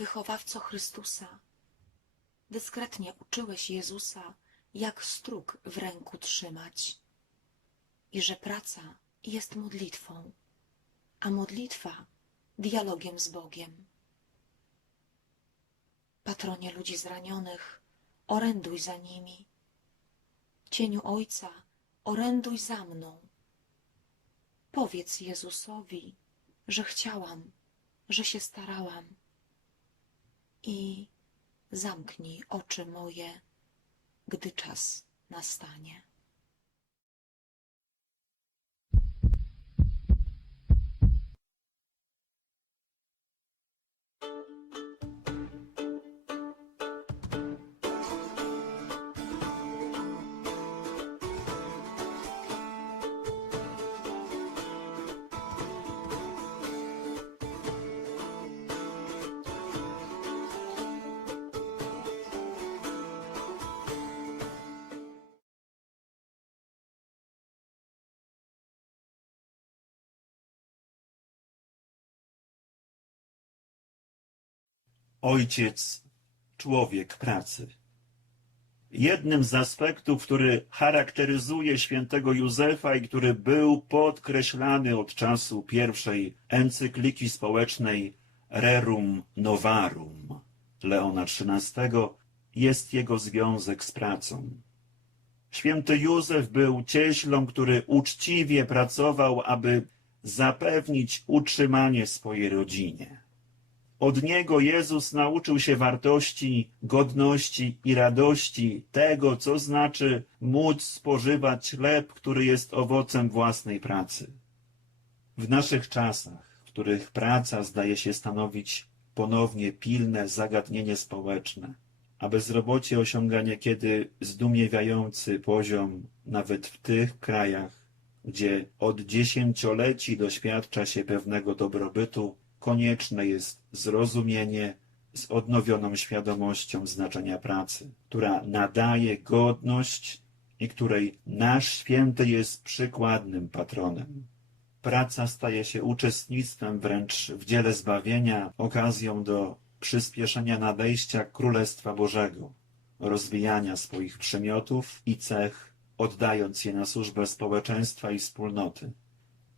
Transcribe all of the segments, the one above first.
wychowawco Chrystusa, dyskretnie uczyłeś Jezusa, jak struk w ręku trzymać i że praca jest modlitwą, a modlitwa dialogiem z Bogiem. Patronie ludzi zranionych, oręduj za nimi. Cieniu Ojca, oręduj za mną. Powiedz Jezusowi, że chciałam, że się starałam. I zamknij oczy moje, gdy czas nastanie. Ojciec, człowiek pracy. Jednym z aspektów, który charakteryzuje świętego Józefa i który był podkreślany od czasu pierwszej encykliki społecznej Rerum Novarum Leona XIII, jest jego związek z pracą. Święty Józef był cieślą, który uczciwie pracował, aby zapewnić utrzymanie swojej rodzinie. Od niego Jezus nauczył się wartości, godności i radości tego, co znaczy móc spożywać chleb, który jest owocem własnej pracy. W naszych czasach, w których praca zdaje się stanowić ponownie pilne zagadnienie społeczne, a bezrobocie osiąga niekiedy zdumiewający poziom nawet w tych krajach, gdzie od dziesięcioleci doświadcza się pewnego dobrobytu, konieczne jest zrozumienie z odnowioną świadomością znaczenia pracy, która nadaje godność i której nasz święty jest przykładnym patronem. Praca staje się uczestnictwem wręcz w dziele zbawienia, okazją do przyspieszenia nadejścia Królestwa Bożego, rozwijania swoich przymiotów i cech, oddając je na służbę społeczeństwa i wspólnoty.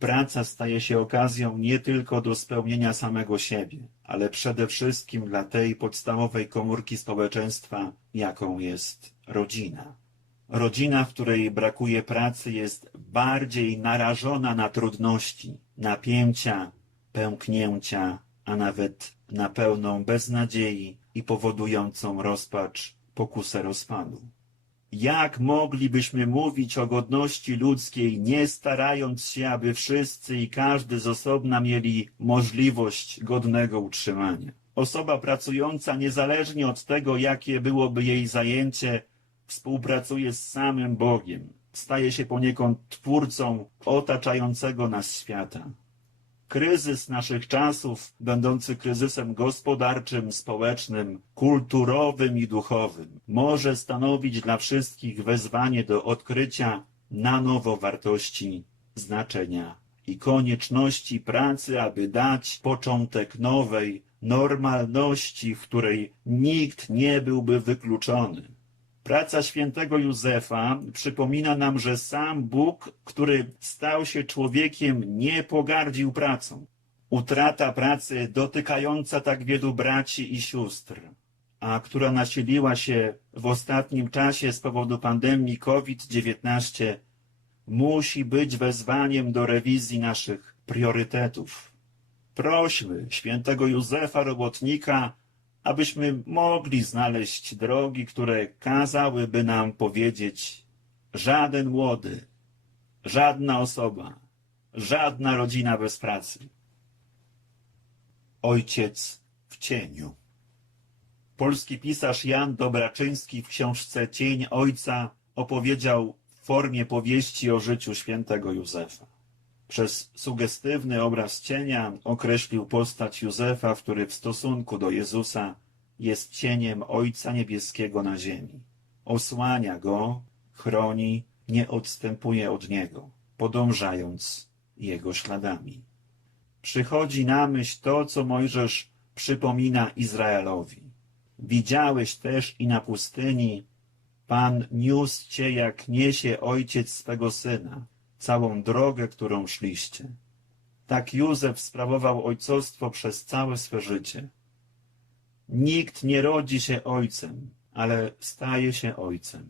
Praca staje się okazją nie tylko do spełnienia samego siebie, ale przede wszystkim dla tej podstawowej komórki społeczeństwa, jaką jest rodzina. Rodzina, w której brakuje pracy, jest bardziej narażona na trudności, napięcia, pęknięcia, a nawet na pełną beznadziei i powodującą rozpacz pokusę rozpadu. Jak moglibyśmy mówić o godności ludzkiej, nie starając się, aby wszyscy i każdy z osobna mieli możliwość godnego utrzymania? Osoba pracująca, niezależnie od tego, jakie byłoby jej zajęcie, współpracuje z samym Bogiem. Staje się poniekąd twórcą otaczającego nas świata. Kryzys naszych czasów, będący kryzysem gospodarczym, społecznym, kulturowym i duchowym, może stanowić dla wszystkich wezwanie do odkrycia na nowo wartości, znaczenia i konieczności pracy, aby dać początek nowej normalności, w której nikt nie byłby wykluczony. Praca świętego Józefa przypomina nam, że sam Bóg, który stał się człowiekiem, nie pogardził pracą. Utrata pracy dotykająca tak wielu braci i sióstr, a która nasiliła się w ostatnim czasie z powodu pandemii COVID-19, musi być wezwaniem do rewizji naszych priorytetów. Prośmy świętego Józefa Robotnika, abyśmy mogli znaleźć drogi, które kazałyby nam powiedzieć żaden młody, żadna osoba, żadna rodzina bez pracy. Ojciec w cieniu. Polski pisarz Jan Dobraczyński w książce Cień Ojca opowiedział w formie powieści o życiu świętego Józefa. Przez sugestywny obraz cienia określił postać Józefa, który w stosunku do Jezusa jest cieniem Ojca Niebieskiego na ziemi. Osłania go, chroni, nie odstępuje od niego, podążając jego śladami. Przychodzi na myśl to, co Mojżesz przypomina Izraelowi. Widziałeś też i na pustyni, Pan niósł cię, jak niesie ojciec swego syna, całą drogę, którą szliście. Tak Józef sprawował ojcostwo przez całe swe życie. Nikt nie rodzi się ojcem, ale staje się ojcem.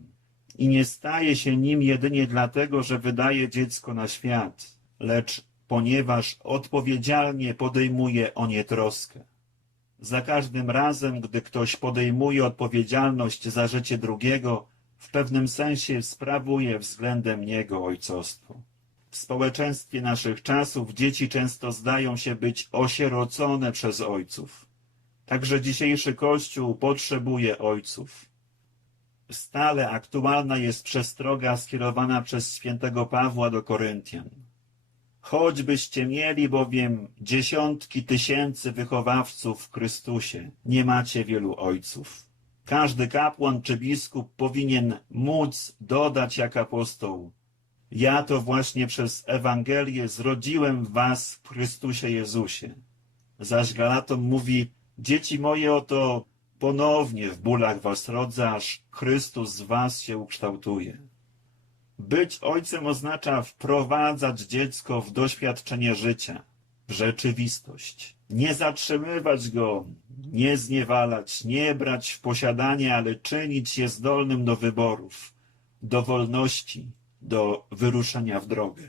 I nie staje się nim jedynie dlatego, że wydaje dziecko na świat, lecz ponieważ odpowiedzialnie podejmuje o nie troskę. Za każdym razem, gdy ktoś podejmuje odpowiedzialność za życie drugiego, w pewnym sensie sprawuje względem niego ojcostwo. W społeczeństwie naszych czasów dzieci często zdają się być osierocone przez ojców. Także dzisiejszy Kościół potrzebuje ojców. Stale aktualna jest przestroga skierowana przez świętego Pawła do Koryntian. Choćbyście mieli bowiem dziesiątki tysięcy wychowawców w Chrystusie, nie macie wielu ojców. Każdy kapłan czy biskup powinien móc dodać jak apostoł. Ja to właśnie przez Ewangelię zrodziłem was w Chrystusie Jezusie. Zaś Galatom mówi, dzieci moje oto ponownie w bólach was rodzę, aż Chrystus z was się ukształtuje. Być ojcem oznacza wprowadzać dziecko w doświadczenie życia, rzeczywistość. Nie zatrzymywać go, nie zniewalać, nie brać w posiadanie, ale czynić je zdolnym do wyborów, do wolności, do wyruszenia w drogę.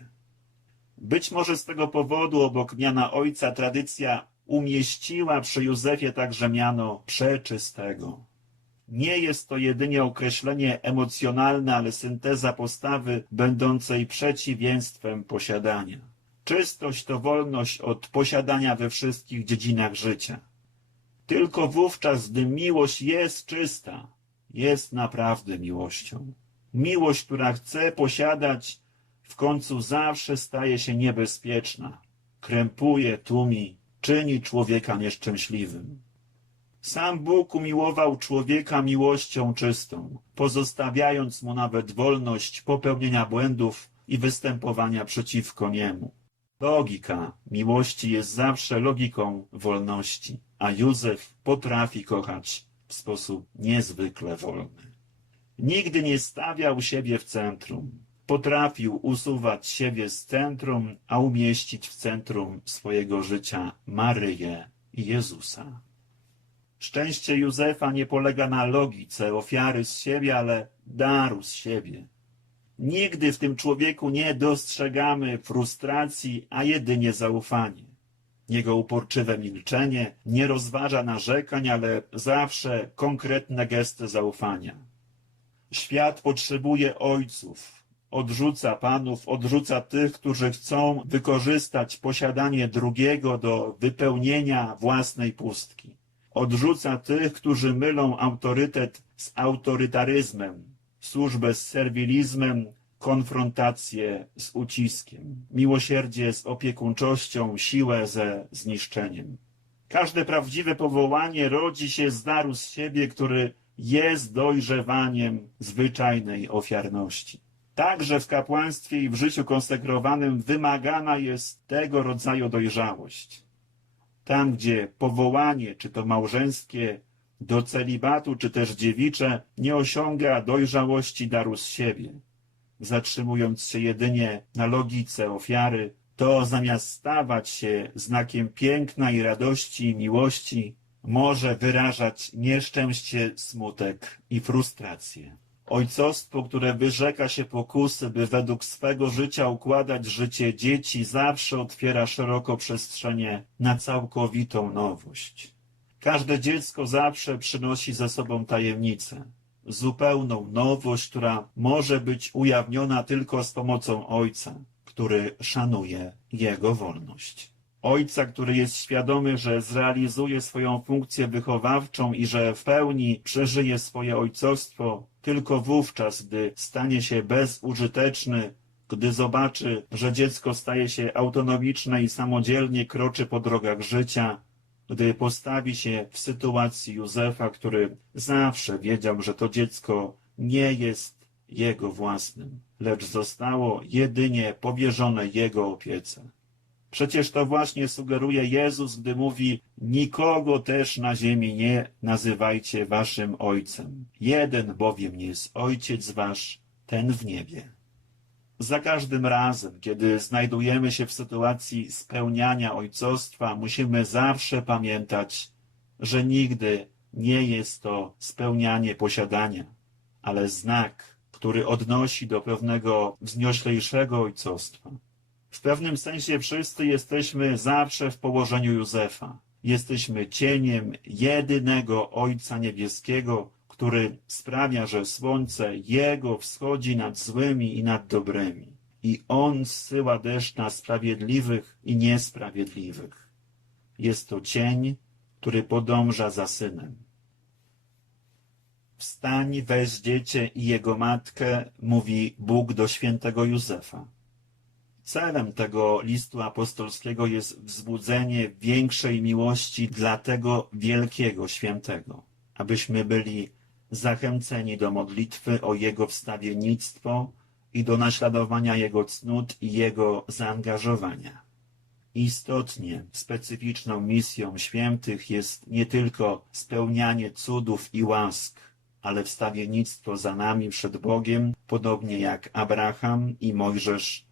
Być może z tego powodu obok miana ojca tradycja umieściła przy Józefie także miano przeczystego. Nie jest to jedynie określenie emocjonalne, ale synteza postawy będącej przeciwieństwem posiadania. Czystość to wolność od posiadania we wszystkich dziedzinach życia. Tylko wówczas, gdy miłość jest czysta, jest naprawdę miłością. Miłość, która chce posiadać, w końcu zawsze staje się niebezpieczna. Krępuje, tłumi, czyni człowieka nieszczęśliwym. Sam Bóg umiłował człowieka miłością czystą, pozostawiając mu nawet wolność popełnienia błędów i występowania przeciwko niemu. Logika miłości jest zawsze logiką wolności, a Józef potrafi kochać w sposób niezwykle wolny. Nigdy nie stawiał siebie w centrum. Potrafił usuwać siebie z centrum, a umieścić w centrum swojego życia Maryję i Jezusa. Szczęście Józefa nie polega na logice ofiary z siebie, ale daru z siebie. Nigdy w tym człowieku nie dostrzegamy frustracji, a jedynie zaufanie. Jego uporczywe milczenie nie rozważa narzekań, ale zawsze konkretne gesty zaufania. Świat potrzebuje ojców, odrzuca panów, odrzuca tych, którzy chcą wykorzystać posiadanie drugiego do wypełnienia własnej pustki. Odrzuca tych, którzy mylą autorytet z autorytaryzmem, służbę z serwilizmem, konfrontację z uciskiem, miłosierdzie z opiekuńczością, siłę ze zniszczeniem. Każde prawdziwe powołanie rodzi się z daru z siebie, który jest dojrzewaniem zwyczajnej ofiarności. Także w kapłaństwie i w życiu konsekrowanym wymagana jest tego rodzaju dojrzałość. Tam, gdzie powołanie, czy to małżeńskie, do celibatu, czy też dziewicze, nie osiąga dojrzałości daru z siebie, zatrzymując się jedynie na logice ofiary, to zamiast stawać się znakiem piękna i radości i miłości, może wyrażać nieszczęście, smutek i frustrację. Ojcostwo, które wyrzeka się pokusy, by według swego życia układać życie dzieci, zawsze otwiera szeroko przestrzenie na całkowitą nowość. Każde dziecko zawsze przynosi ze sobą tajemnicę, zupełną nowość, która może być ujawniona tylko z pomocą Ojca, który szanuje jego wolność. Ojca, który jest świadomy, że zrealizuje swoją funkcję wychowawczą i że w pełni przeżyje swoje ojcostwo tylko wówczas, gdy stanie się bezużyteczny, gdy zobaczy, że dziecko staje się autonomiczne i samodzielnie kroczy po drogach życia, gdy postawi się w sytuacji Józefa, który zawsze wiedział, że to dziecko nie jest jego własnym, lecz zostało jedynie powierzone jego opiece. Przecież to właśnie sugeruje Jezus, gdy mówi: Nikogo też na ziemi nie nazywajcie waszym ojcem. Jeden bowiem jest ojciec wasz, ten w niebie. Za każdym razem, kiedy znajdujemy się w sytuacji spełniania ojcostwa, musimy zawsze pamiętać, że nigdy nie jest to spełnianie posiadania, ale znak, który odnosi do pewnego wznioślejszego ojcostwa. W pewnym sensie wszyscy jesteśmy zawsze w położeniu Józefa. Jesteśmy cieniem jedynego Ojca Niebieskiego, który sprawia, że słońce Jego wschodzi nad złymi i nad dobrymi. I On zsyła deszcz na sprawiedliwych i niesprawiedliwych. Jest to cień, który podąża za synem. Wstań, weź dziecię i jego matkę, mówi Bóg do świętego Józefa. Celem tego listu apostolskiego jest wzbudzenie większej miłości dla tego wielkiego świętego, abyśmy byli zachęceni do modlitwy o jego wstawiennictwo i do naśladowania jego cnót i jego zaangażowania. Istotnie specyficzną misją świętych jest nie tylko spełnianie cudów i łask, ale wstawiennictwo za nami przed Bogiem, podobnie jak Abraham i Mojżesz,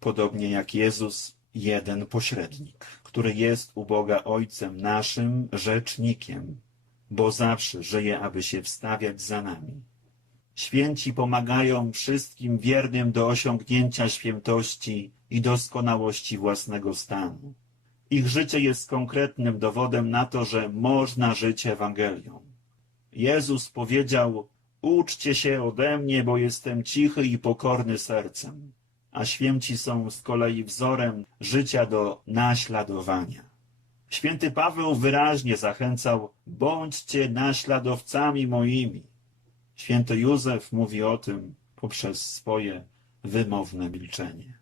podobnie jak Jezus, jeden pośrednik, który jest u Boga Ojcem naszym rzecznikiem, bo zawsze żyje, aby się wstawiać za nami. Święci pomagają wszystkim wiernym do osiągnięcia świętości i doskonałości własnego stanu. Ich życie jest konkretnym dowodem na to, że można żyć Ewangelią. Jezus powiedział: Uczcie się ode mnie, bo jestem cichy i pokorny sercem, a święci są z kolei wzorem życia do naśladowania. Święty Paweł wyraźnie zachęcał: Bądźcie naśladowcami moimi. Święty Józef mówi o tym poprzez swoje wymowne milczenie.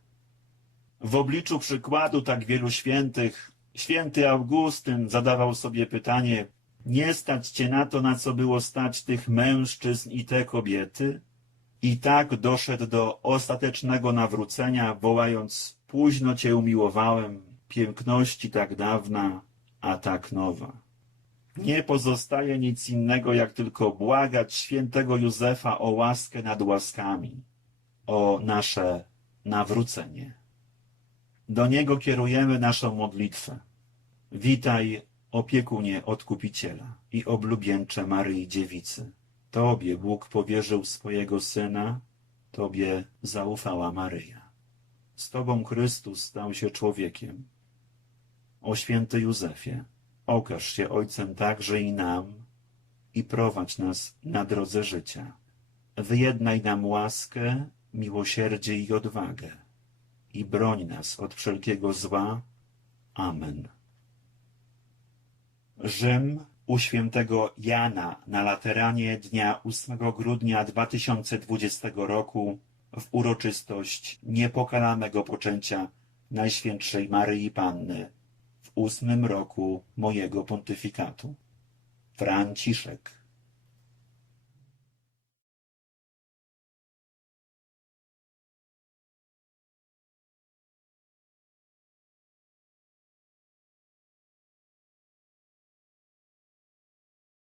W obliczu przykładu tak wielu świętych, święty Augustyn zadawał sobie pytanie, nie stać cię na to, na co było stać tych mężczyzn i te kobiety? I tak doszedł do ostatecznego nawrócenia, wołając, późno cię umiłowałem, piękności tak dawna, a tak nowa. Nie pozostaje nic innego, jak tylko błagać świętego Józefa o łaskę nad łaskami, o nasze nawrócenie. Do Niego kierujemy naszą modlitwę. Witaj, opiekunie Odkupiciela i oblubieńcze Maryi Dziewicy. Tobie Bóg powierzył swojego Syna, Tobie zaufała Maryja. Z Tobą Chrystus stał się człowiekiem. O święty Józefie, okaż się Ojcem także i nam i prowadź nas na drodze życia. Wyjednaj nam łaskę, miłosierdzie i odwagę i broń nas od wszelkiego zła. Amen. Rzym u świętego Jana na Lateranie dnia 8 grudnia 2020 roku w uroczystość niepokalanego poczęcia Najświętszej Maryi Panny ósmym roku mojego pontyfikatu. Franciszek.